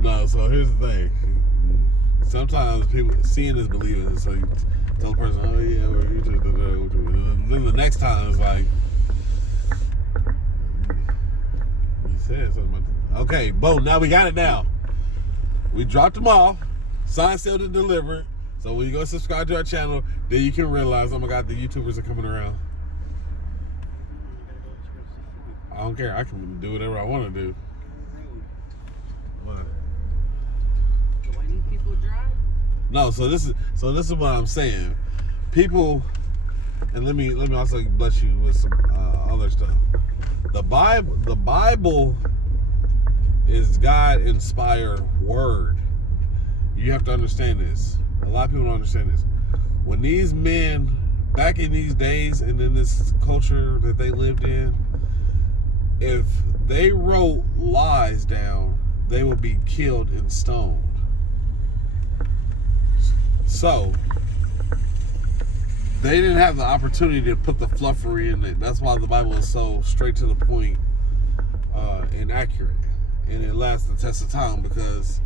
No, so here's the thing. Sometimes people seeing is believing. So you tell the person, oh yeah, well, you just, then the next time it's like, you said something about that. Okay, boom, now we got it now. We dropped them off, signed, sealed, and delivered. So when you go subscribe to our channel, then you can realize, oh my God, the YouTubers are coming around. I don't care. I can do whatever I want to do. What? Do I need people to drive? No, so this is what I'm saying. People, and let me also bless you with some other stuff. The Bible is God-inspired word. You have to understand this. A lot of people don't understand this. When these men, back in these days and in this culture that they lived in, if they wrote lies down, they would be killed and stoned. So, they didn't have the opportunity to put the fluffery in it. That's why the Bible is so straight to the point and accurate. And it lasts the test of time because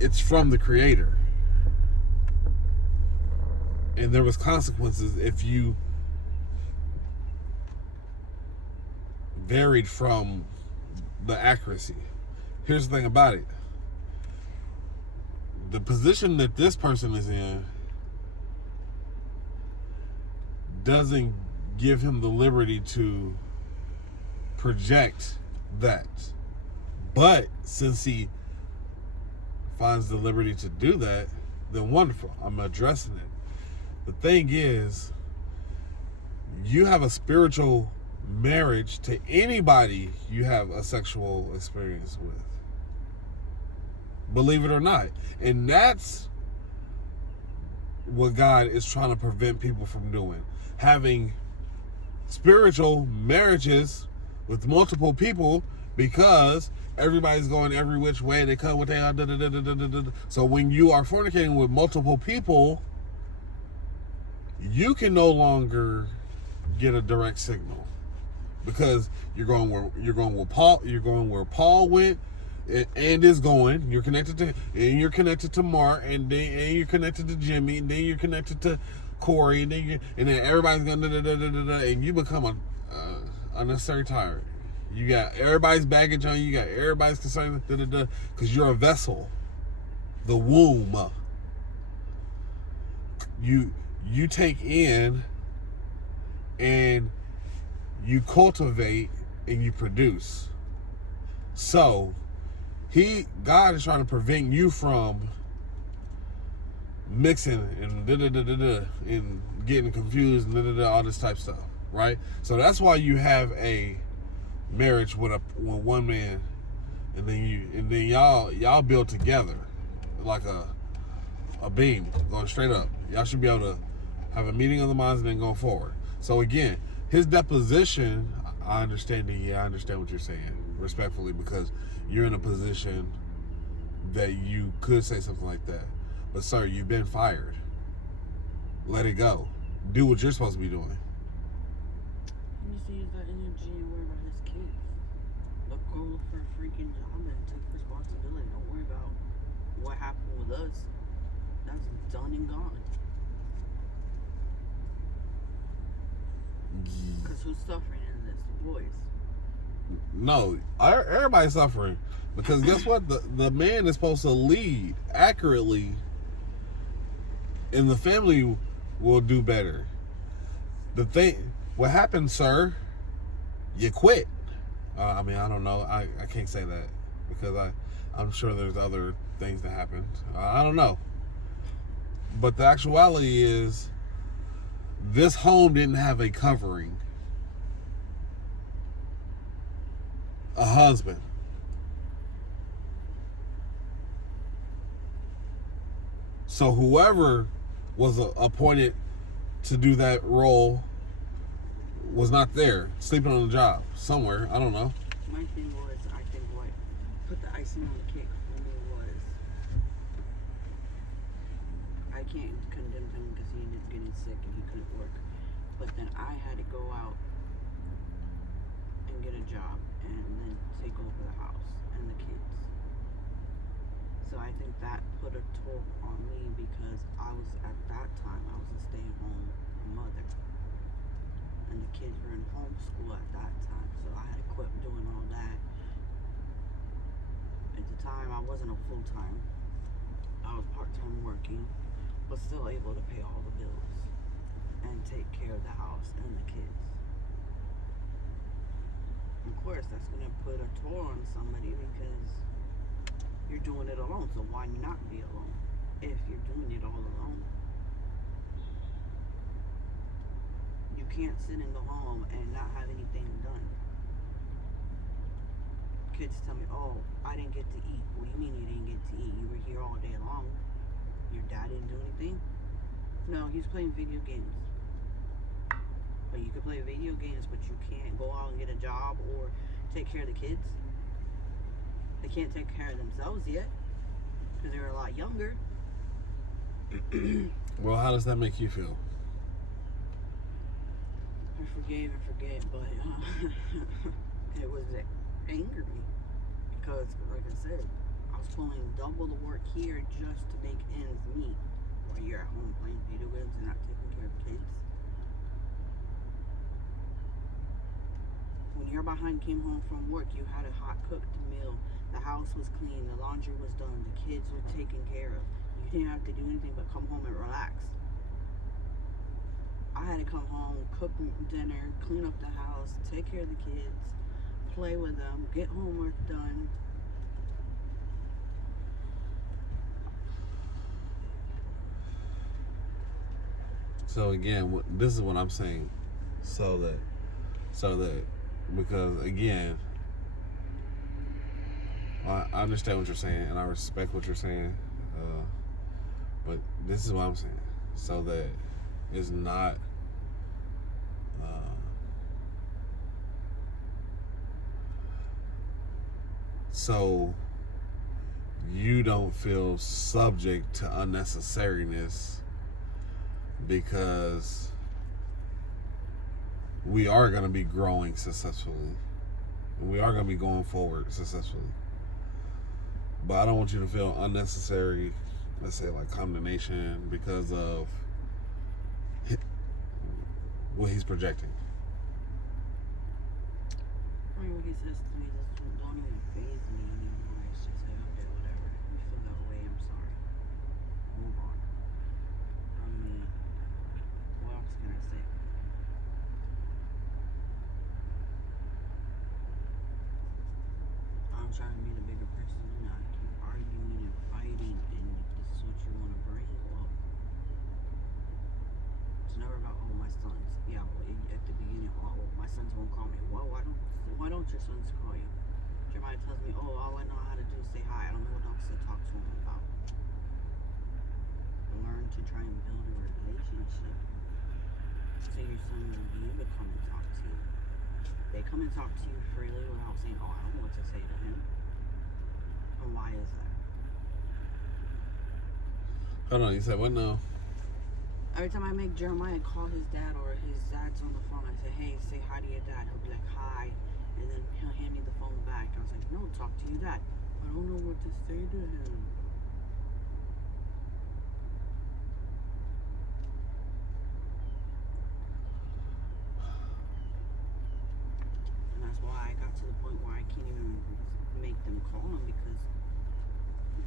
it's from the Creator. And there was consequences if you varied from the accuracy. Here's the thing about it. The position that this person is in doesn't give him the liberty to project that. But since he finds the liberty to do that, then wonderful. I'm addressing it. The thing is, you have a spiritual marriage to anybody you have a sexual experience with. Believe it or not. And that's what God is trying to prevent people from doing. Having spiritual marriages with multiple people because everybody's going every which way. They come with their So when you are fornicating with multiple people, you can no longer get a direct signal because you're going where Paul went and is going. You're connected to Mark, and you're connected to Jimmy, and then you're connected to Corey, and then everybody's going and you become a unnecessary tyrant. You got everybody's baggage on you. You got everybody's concern because you're a vessel, the womb. You take in and you cultivate and you produce. So God is trying to prevent you from mixing and and getting confused and all this type of stuff, right? So that's why you have a marriage with one man, and then y'all build together like a beam going straight up. Y'all should be able to have a meeting of the minds and then go forward. So again, his deposition, I understand what you're saying respectfully, because you're in a position that you could say something like that. But sir, you've been fired. Let it go. Do what you're supposed to be doing. He needs to use that energy and worry about his kids. But go look for a freaking job and take responsibility. Don't worry about what happened with us. That's done and gone. Because who's suffering in this? The boys. No, everybody's suffering. Because guess what? The man is supposed to lead accurately, and the family will do better. What happened, sir? You quit. I mean, I don't know. I can't say that because I'm sure there's other things that happened. I don't know. But the actuality is, this home didn't have a covering. A husband. So whoever was appointed to do that role was not there, sleeping on the job somewhere. I don't know. My thing was, I think what put the icing on the cake for me was, I can't condemn him because he ended up getting sick and he couldn't work. But then I had to go out and get a job and then take over the house and the kids. So I think that put a toll on me because I was a stay-at-home mother. And the kids were in homeschool at that time, so I had to quit doing all that. At the time, I wasn't a full-time. I was part-time working, but still able to pay all the bills and take care of the house and the kids. Of course, that's going to put a toll on somebody because you're doing it alone, so why not be alone if you're doing it all alone? You can't sit in the home and not have anything done. Kids tell me, oh, I didn't get to eat. What do you mean you didn't get to eat? You were here all day long. Your dad didn't do anything? No, he's playing video games. But you can play video games, but you can't go out and get a job or take care of the kids. They can't take care of themselves yet because they're a lot younger. Well, how does that make you feel? I forgave and forget, but it was angry because, like I said, I was pulling double the work here just to make ends meet while you're at home playing video games and not taking care of kids. When your behind came home from work, you had a hot cooked meal. The house was clean. The laundry was done. The kids were taken care of. You didn't have to do anything but come home and relax. I had to come home, cook dinner, clean up the house, take care of the kids, play with them, get homework done. So again, this is what I'm saying. So that, because again, I understand what you're saying and I respect what you're saying, but this is what I'm saying. So that it's not. So you don't feel subject to unnecessariness because we are going to be growing successfully and we are going to be going forward successfully. But I don't want you to feel unnecessary, let's say like condemnation because of what he's projecting. I mean, what he says to me just don't even faze me anymore. It's just like, okay, whatever. You feel that way, I'm sorry. Move on. I mean, what else can I say? I'm trying to be the bigger person and not keep arguing and fighting, and if this is what you want to bring, well, it's never about, oh, my sons. Yeah, well, at the beginning, oh, my sons won't call me. Well, why don't your sons call you? Jeremiah tells me, oh, all I know how to do is say hi. I don't know what else to talk to him about. Learn to try and build a relationship. So your son will be able to come and talk to you. They come and talk to you freely without saying, oh, I don't know what to say to him. And why is that? Hold on, you said what now? Every time I make Jeremiah call his dad or his dad's on the phone, I say, hey, say hi to your dad. He'll be like, hi. And then he'll hand me the phone back. I was like, no, talk to your dad. I don't know what to say to him. And that's why I got to the point where I can't even make them call him because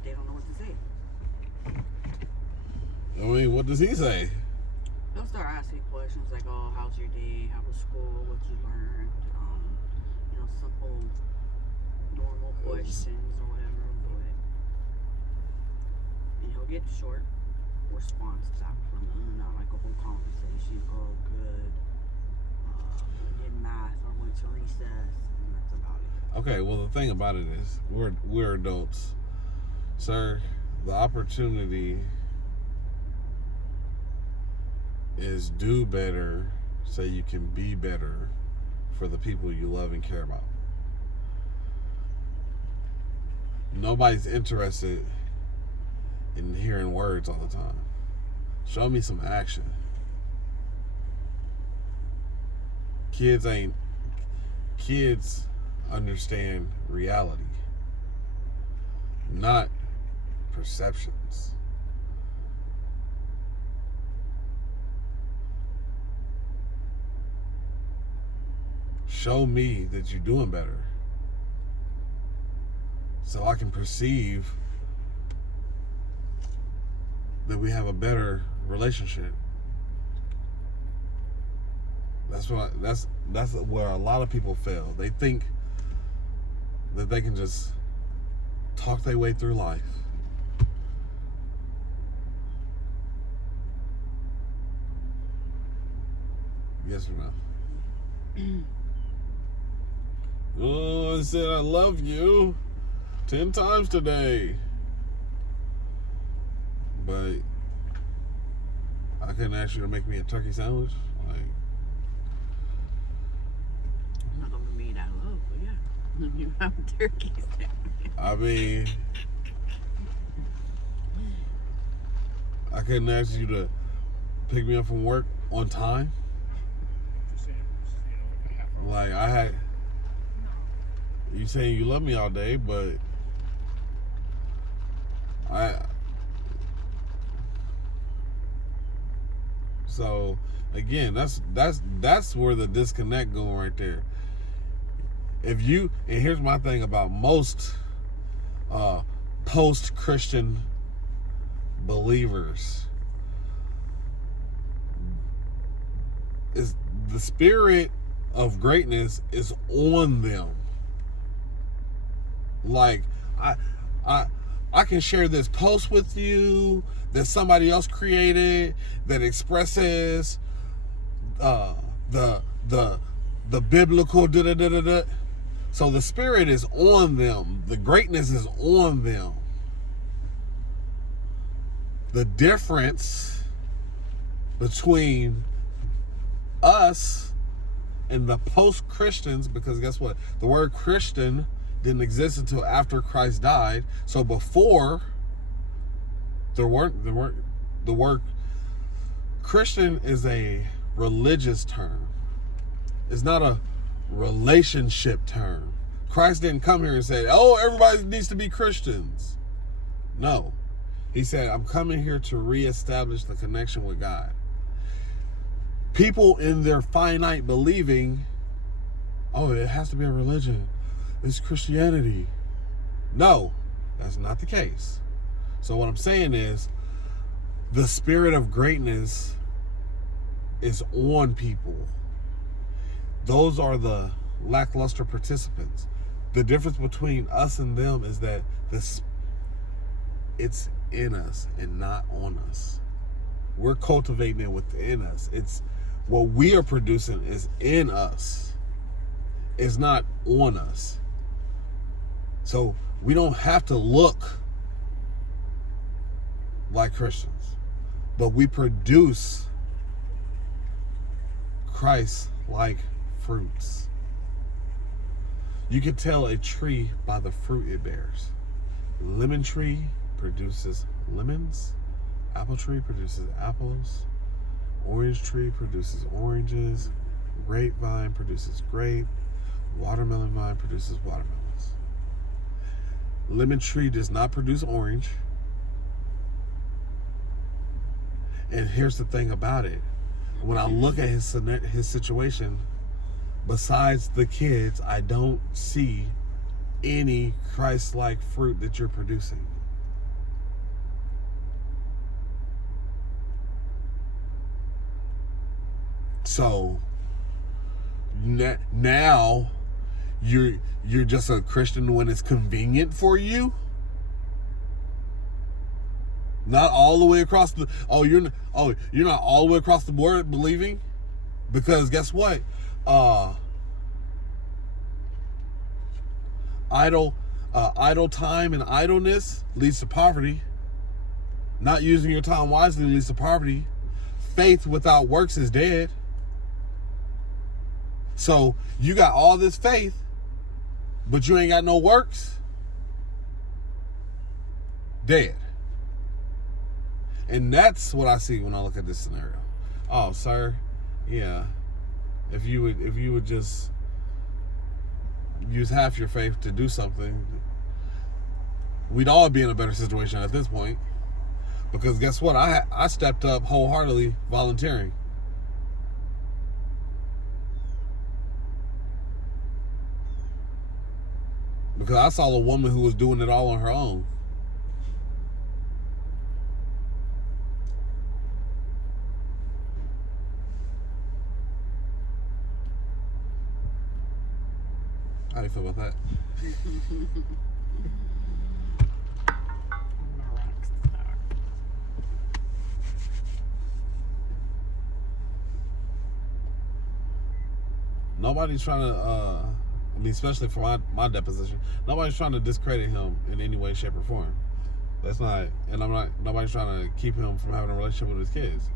they don't know what to say. I mean, what does he say? They'll start asking questions like, oh, how's your day? How was school? What you learned? Simple, normal questions or whatever. But, and he'll get short response back from them, not like a whole conversation. Oh, good. We did math or went to recess, and that's about it. Okay, well, the thing about it is, we're adults. Sir, the opportunity is do better so you can be better for the people you love and care about. Nobody's interested in hearing words all the time. Show me some action. Kids ain't kids understand reality, not perceptions. Show me that you're doing better so I can perceive that we have a better relationship. That's where a lot of people fail. They think that they can just talk their way through life. Yes or no? Oh, I said I love you 10 times today. But I couldn't ask you to make me a turkey sandwich. Like, I'm not gonna mean I love, but yeah. You have a turkey sandwich. I mean, I couldn't ask you to pick me up from work on time. Like, I had, you saying you love me all day, but so again, that's where the disconnect going right there. And here's my thing about most post-Christian believers, is the spirit of greatness is on them. Like, I can share this post with you that somebody else created that expresses the biblical da-da-da-da-da. So the spirit is on them. The greatness is on them. The difference between us and the post-Christians, because guess what? The word Christian didn't exist until after Christ died. So before, the word Christian is a religious term. It's not a relationship term. Christ didn't come here and say, oh, everybody needs to be Christians. No. He said, I'm coming here to reestablish the connection with God. People in their finite believing, oh, it has to be a religion. It's Christianity. No, that's not the case. So what I'm saying is, the spirit of greatness is on people. Those are the lackluster participants. The difference between us and them is that it's in us and not on us. We're cultivating it within us. It's what we are producing is in us. It's not on us. So we don't have to look like Christians, but we produce Christ-like fruits. You can tell a tree by the fruit it bears. Lemon tree produces lemons. Apple tree produces apples. Orange tree produces oranges. Grapevine produces grape. Watermelon vine produces watermelons. Lemon tree does not produce orange. And here's the thing about it. When I look at his situation, besides the kids, I don't see any Christ-like fruit that you're producing. So now you're just a Christian when it's convenient for you. Not all the way across the you're not all the way across the board believing, because guess what? Idle time and idleness leads to poverty. Not using your time wisely leads to poverty. Faith without works is dead. So you got all this faith, but you ain't got no works. Dead. And that's what I see when I look at this scenario. Oh, sir, yeah. If you would just use half your faith to do something, we'd all be in a better situation at this point. Because guess what? I stepped up wholeheartedly volunteering. Because I saw a woman who was doing it all on her own. How do you feel about that? Nobody's trying to, I mean, especially for my deposition, nobody's trying to discredit him in any way, shape, or form. That's not, and nobody's trying to keep him from having a relationship with his kids.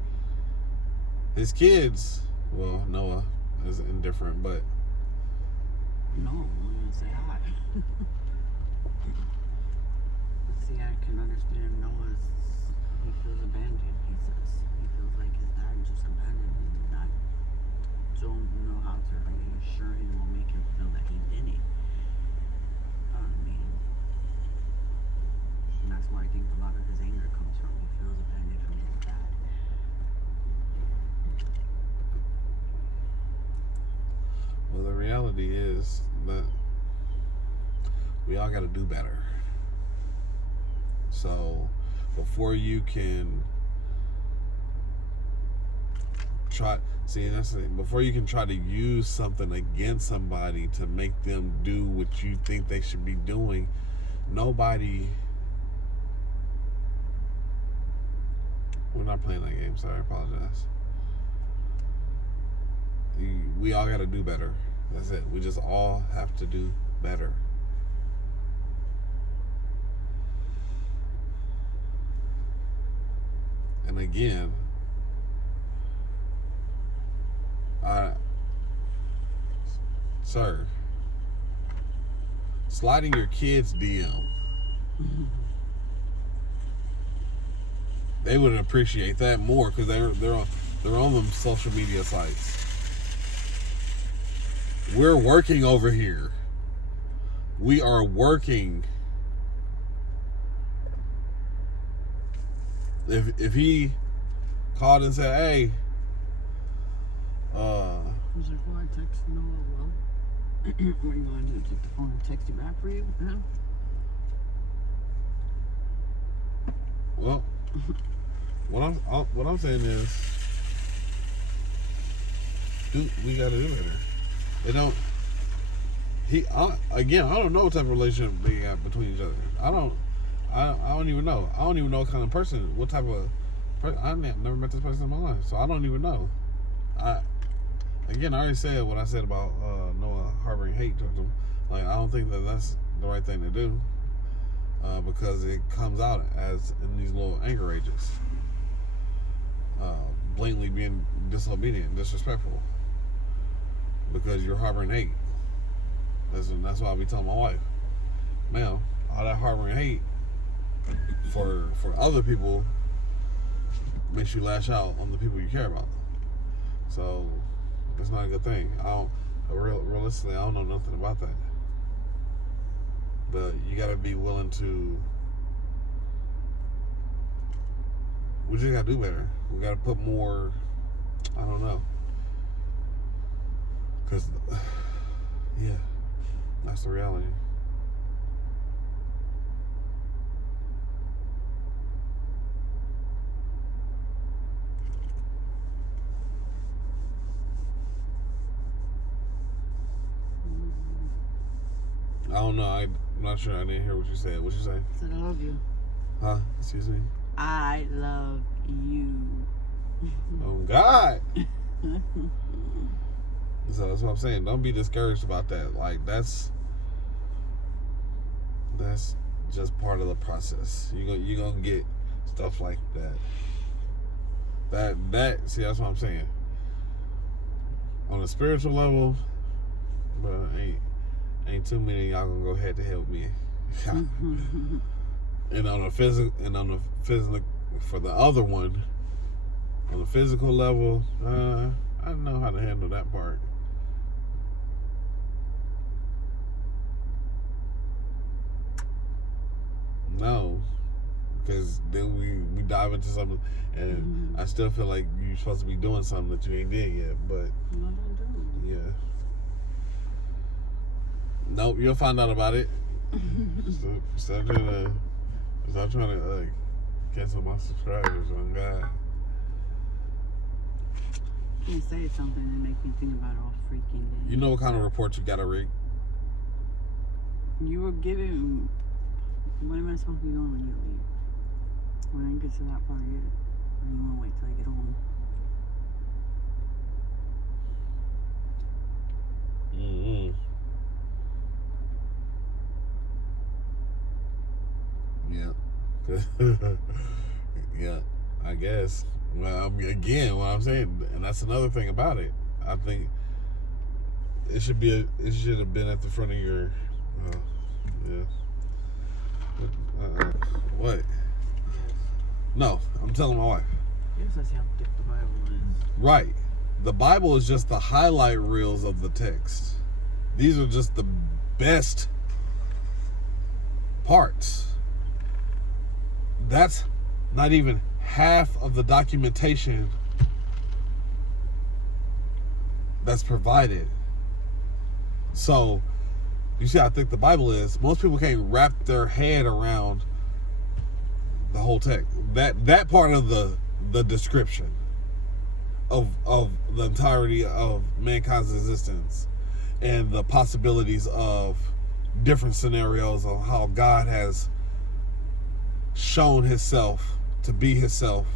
His kids, well, Noah is indifferent, but. No, I'm gonna say hi. See, I can understand Noah's, he feels abandoned, he says. He feels like his dad just abandoned him, and I don't know how to reassure him or make him feel that he didn't. I mean, and that's why I think a lot of his anger comes from. He feels abandoned from his dad. Well, the reality is that we all got to do better. So, before you can try, that's the thing. Before you can try to use something against somebody to make them do what you think they should be doing, nobody. We're not playing that game. Sorry, I apologize. We all got to do better. That's it. We just all have to do better. And again, sir, sliding your kids' DM, they would appreciate that more because they're on them social media sites. We're working over here. We are working. If he called and said, "Hey," He's like, well, I text Noah, well, what are you going to do? Take the phone and text you back for you? Huh? Well, what I'm saying is, we got to do better. They don't. Again, I don't know what type of relationship they got between each other. I don't even know. I don't even know what kind of person, what type of person. I've never met this person in my life, so I don't even know. I already said what I said about Noah harboring hate towards him. Like, I don't think that that's the right thing to do because it comes out as in these little anger rages, blatantly being disobedient, disrespectful, because you're harboring hate. That's why I be telling my wife, man, all that harboring hate for other people makes you lash out on the people you care about. So it's not a good thing. Realistically, I don't know nothing about that. But you gotta be willing to. We just gotta do better. We gotta put more. I don't know. Cause, yeah, that's the reality. I don't know. I'm not sure. I didn't hear what you said. What you say? I said I love you. Huh? Excuse me? I love you. Oh, God. So that's what I'm saying. Don't be discouraged about that. Like, that's just part of the process. You're gonna get stuff like that. See, that's what I'm saying. On a spiritual level, but ain't too many of y'all gonna go head to head with me. And on the physical, for the other one, on the physical level, I know how to handle that part. No, because then we dive into something, and I still feel like you're supposed to be doing something that you ain't did yet. But No, don't do. yeah, nope, you'll find out about it. Stop trying to cancel my subscribers on God. You say something and make me think about it all freaking day. You know what kind of report you gotta read? You were giving. What am I supposed to be doing when you leave? We didn't get to that part yet. Or you want to wait till I get home? Yeah. Yeah, I guess. Well, I mean, again, what I'm saying, and that's another thing about it. I think it should have been at the front of your. Yeah. What? Yes. No, I'm telling my wife. Yes, I see how thick the Bible is. Right. The Bible is just the highlight reels of the text. These are just the best parts. That's not even half of the documentation that's provided. So, you see how thick the Bible is? Most people can't wrap their head around the whole text. That part of the description of the entirety of mankind's existence and the possibilities of different scenarios of how God has shown himself to be himself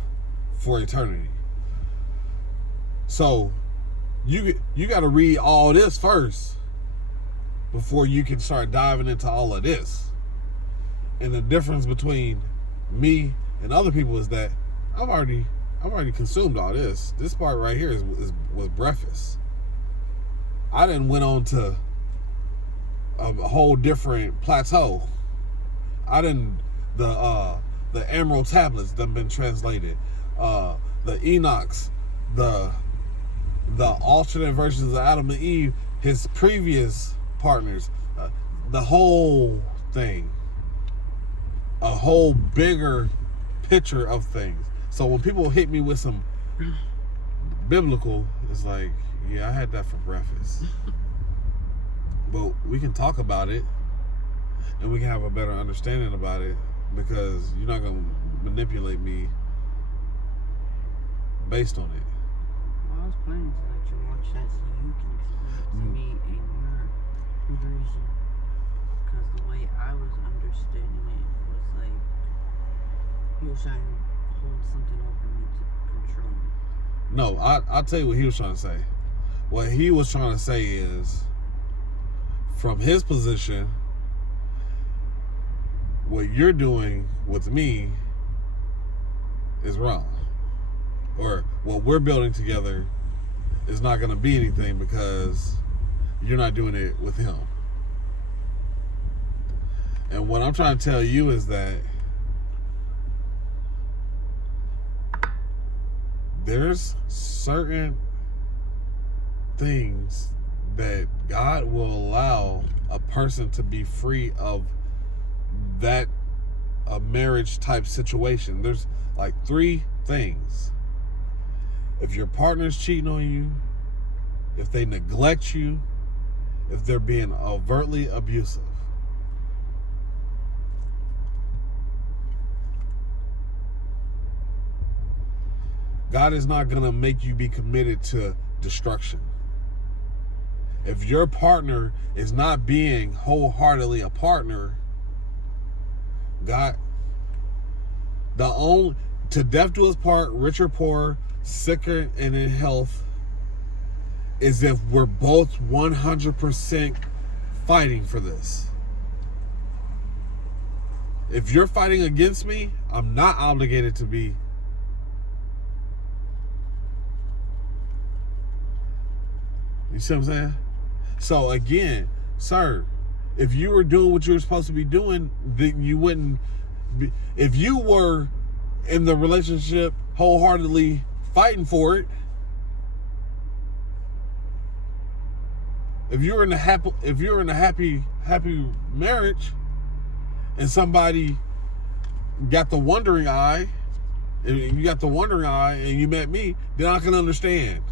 for eternity. So you got to read all this first before you can start diving into all of this. And the difference between me and other people is that I've already consumed all this. This part right here was breakfast. I then went on to a whole different plateau. The Emerald tablets that have been translated, the Enochs, the alternate versions of Adam and Eve, his previous partners, the whole thing, a whole bigger picture of things. So when people hit me with some biblical, it's like, yeah, I had that for breakfast. But we can talk about it and we can have a better understanding about it, because you're not going to manipulate me based on it. Well, I was planning to let you watch that so you can explain it to me in your version. Because the way I was understanding it was like he was trying to hold something over me to control me. No, I'll tell you what he was trying to say. What he was trying to say is, from his position, what you're doing with me is wrong. Or what we're building together is not going to be anything because you're not doing it with him. And what I'm trying to tell you is that there's certain things that God will allow a person to be free of, that a marriage type situation. There's like 3 things. If your partner's cheating on you, if they neglect you, if they're being overtly abusive. God is not going to make you be committed to destruction. If your partner is not being wholeheartedly a partner, God, to death do us part, rich or poor, sicker and in health, is if we're both 100% fighting for this. If you're fighting against me, I'm not obligated to be. You see what I'm saying? So again, sir, if you were doing what you were supposed to be doing, then you wouldn't be. If you were in the relationship wholeheartedly fighting for it, if you're in a happy marriage, and somebody got the wondering eye, and you got the wondering eye, and you met me, then I can understand.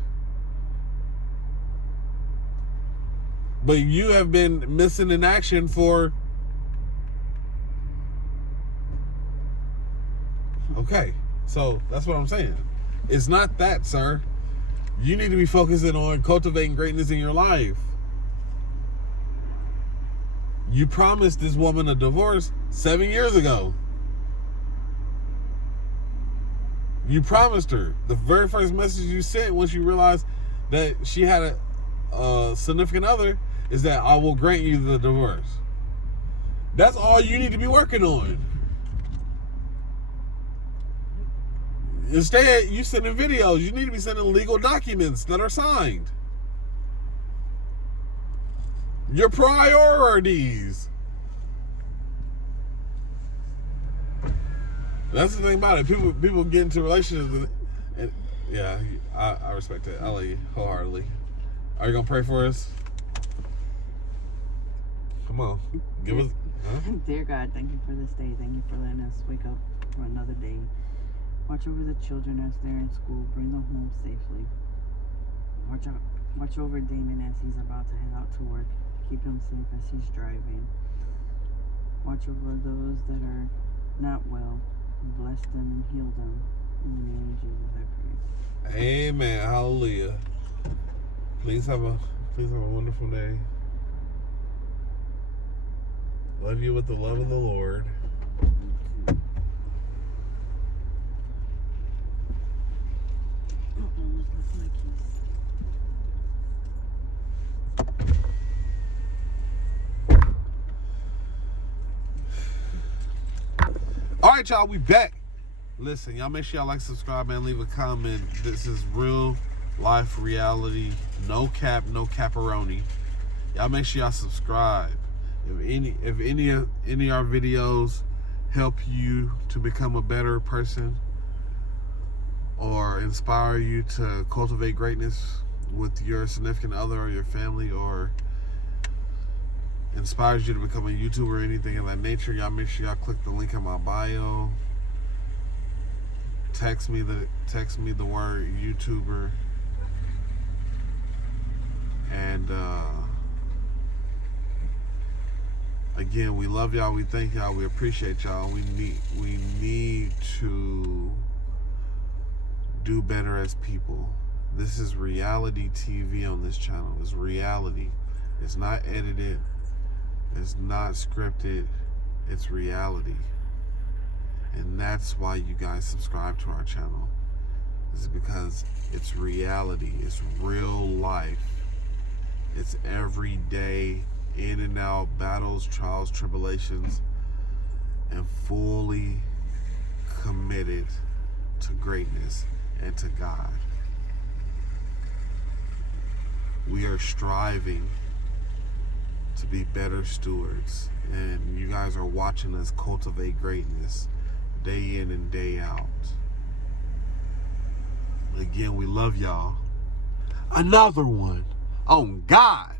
But you have been missing in action for... Okay, so that's what I'm saying. It's not that, sir. You need to be focusing on cultivating greatness in your life. You promised this woman a divorce 7 years ago. You promised her. The very first message you sent once you realized that she had a significant other is that I will grant you the divorce. That's all you need to be working on. Instead, you sending videos. You need to be sending legal documents that are signed. Your priorities. That's the thing about it. People get into relationships, and yeah, I respect it. I love you wholeheartedly. Are you gonna pray for us? Come on, give us. Huh? Dear God, thank you for this day. Thank you for letting us wake up for another day. Watch over the children as they're in school. Bring them home safely. Watch over Damon as he's about to head out to work. Keep him safe as he's driving. Watch over those that are not well. Bless them and heal them. In the name of Jesus, I pray. Amen. Hallelujah. Please have a wonderful day. Love you with the love of the Lord. All right, y'all, we back. Listen, y'all make sure y'all like, subscribe, and leave a comment. This is real life reality. No cap, no caparoni. Y'all make sure y'all subscribe. If any of our videos help you to become a better person or inspire you to cultivate greatness with your significant other or your family, or inspires you to become a YouTuber or anything of that nature, y'all make sure y'all click the link in my bio. Text me the word YouTuber, and again, we love y'all, we thank y'all, we appreciate y'all. We need to do better as people. This is reality TV on this channel. It's reality. It's not edited. It's not scripted. It's reality. And that's why you guys subscribe to our channel. This is because it's reality. It's real life. It's everyday in and out battles, trials, tribulations, and fully committed to greatness and to God. We are striving to be better stewards, and you guys are watching us cultivate greatness day in and day out. Again, we love y'all. Another one on God.